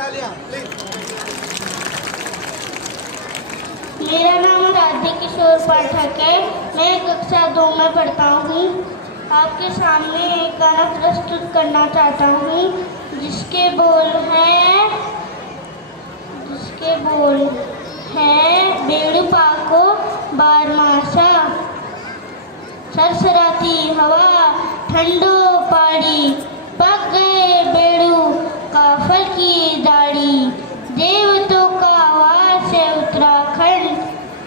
मेरा नाम राधे किशोर पाठक है। मैं कक्षा 2 में पढ़ता हूँ। आपके सामने एक गाना प्रस्तुत करना चाहता हूँ जिसके बोल हैं बेड़ू पाको बारमासा, सरसराती हवा ठंडो पाड़ी, पक गए बेड़ू काफल की दाढ़ी, देवतों का आवास है उत्तराखंड,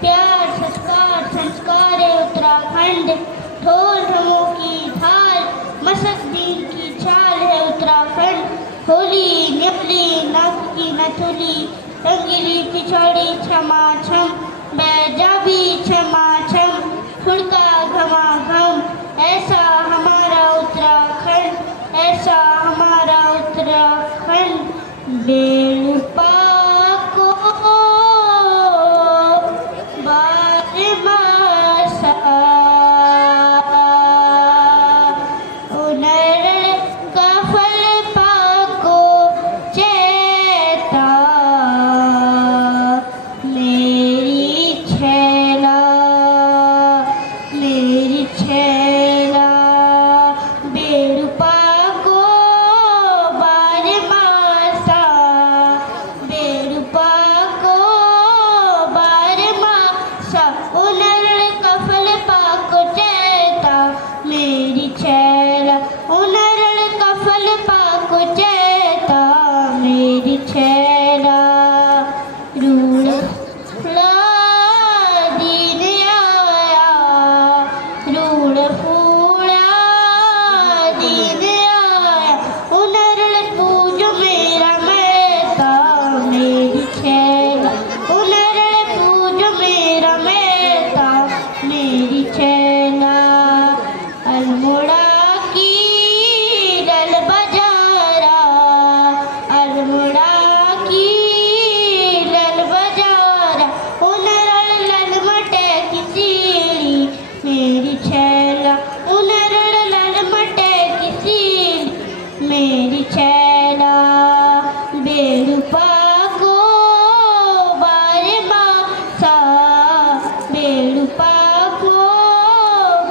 प्यार संस्कार संस्कार है उत्तराखंड, ढोल ढमों की थाल मसक दीन की चाल है उत्तराखंड, होली निकली नाक की नथुली, रंगीली पिछड़ी छमाछम, बैजाबी छमाछम, फुड़का घमाघम, ऐसा हमारा उत्तराखंड, ऐसा हमारा उत्तराखंड, बेड़ू पाको बारमासा, उनरण काफल पाको चेता, मेरी छैला बेड़ू पाको बारमासा, बेड़ू पाको बारमासा, उनरण कफल पाको चेता, मेरी छैला, उनरण कफल पाको चेता, मेरी छैला, रूड़ दीन आया, रूड़ फूड़ा दीन आया, उनरण पूज मेरा मैता, मेरी छैला, उनरण पूज मेरा मैता, मेरी छैला, अल्मोड़ा की डल बजारा, अल्मोड़ा की डल बजारा, उनरण ललमटे की सीढ़ी, मेरी छैला, उनरण ललमटे की सीढ़ी, मेरी छैला, बेड़ू पाको बारमासा, बेड़ू पाको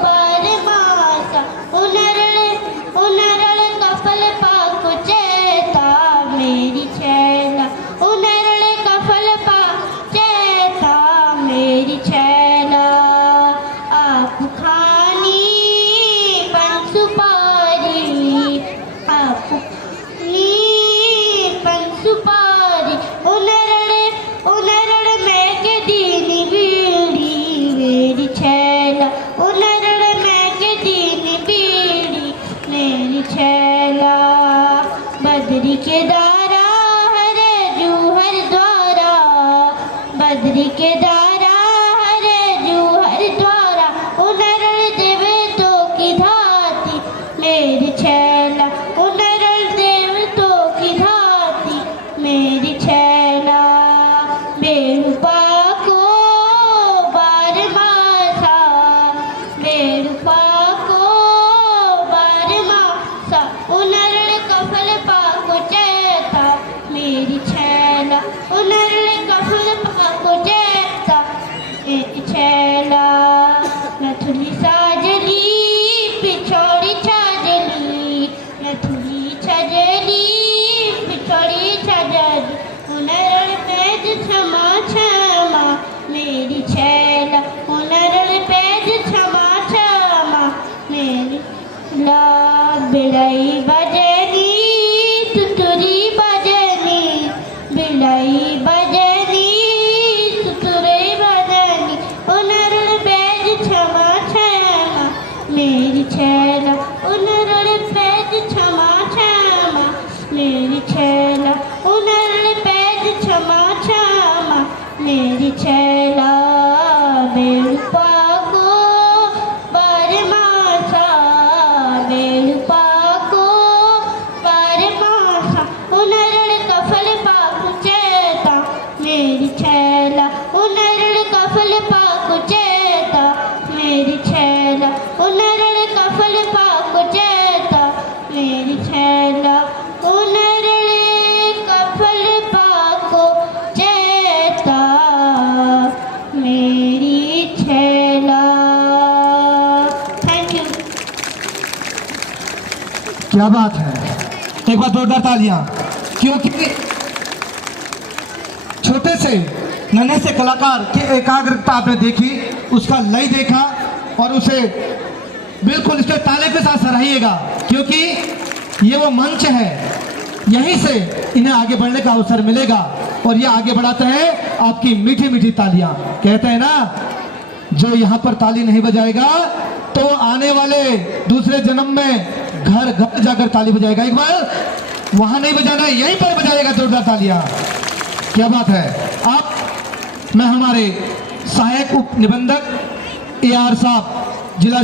बारमासा, उनरण कफल पाको चेता, मेरी छैला, उनरण कफल पाको चेता, मेरी छैला, आप खानी पंसुपारी, आप खानी पंसुपारी, उनरण मैं के दीनी बीड़ी, मेरी छैला, उनरण मैं के दीनी बीड़ी, मेरी छैला, बद्री के दारा हरे जूहर द्वारा, बद्री के दारा हरे जूहर द्वारा, उनरण देवतों की धाती, मेरी छैला, उनरण देवतों की धाती, मेरी छैला, बेड़ू पाको बारमासा, बेड़ू पाको बारमासा, उनरण कफल पाको चेता, मेरी छैला, उनरण कफल पाको चेता, मेरी छैला, नथुली साजली पिछोड़ी छाजली, नथुली छजली पिछोड़ी छजली, उनरण पैज क्षमा क्षमा, मेरी छैला, उनरण पैज क्षमा क्षमा, मेरी ला, बिलाई बजनी तुतुरी बजनी, बिलाई बजनी तुतुरी बजनी, उनरण पैज क्षमा क्षमा, मेरी छैला, उनरण पैज क्षमा क्षमा, मेरी छैला, उनरण पैज क्षमा क्षमा, मेरी छैला, बेड़ू पाको बारमासा, बेड़ू पाको बारमासा, उनरण कफल पाको चेता, मेरी छैला, उनरण कफल पाको चेता, मेरी छैला, उनरण कफल पाको चेता, मेरी छैला, उनरण कफल क्या बात है, एक बार जोरदार तालियां। क्योंकि छोटे से नन्हे से कलाकार की एकाग्रता आपने देखी, उसका लय देखा और उसे बिल्कुल इसके ताले के साथ सराहिएगा, क्योंकि ये वो मंच है, यहीं से इन्हें आगे बढ़ने का अवसर मिलेगा और ये आगे बढ़ाते हैं आपकी मीठी मीठी तालियां। कहते हैं ना, जो यहाँ पर ताली नहीं बजाएगा तो आने वाले दूसरे जन्म में घर घर जाकर ताली बजाएगा। एक बार वहां नहीं बजाना, यहीं पर बजाएगा जोरदार तालियां। क्या बात है। अब मैं हमारे सहायक उप निबंधक AR साहब, जिला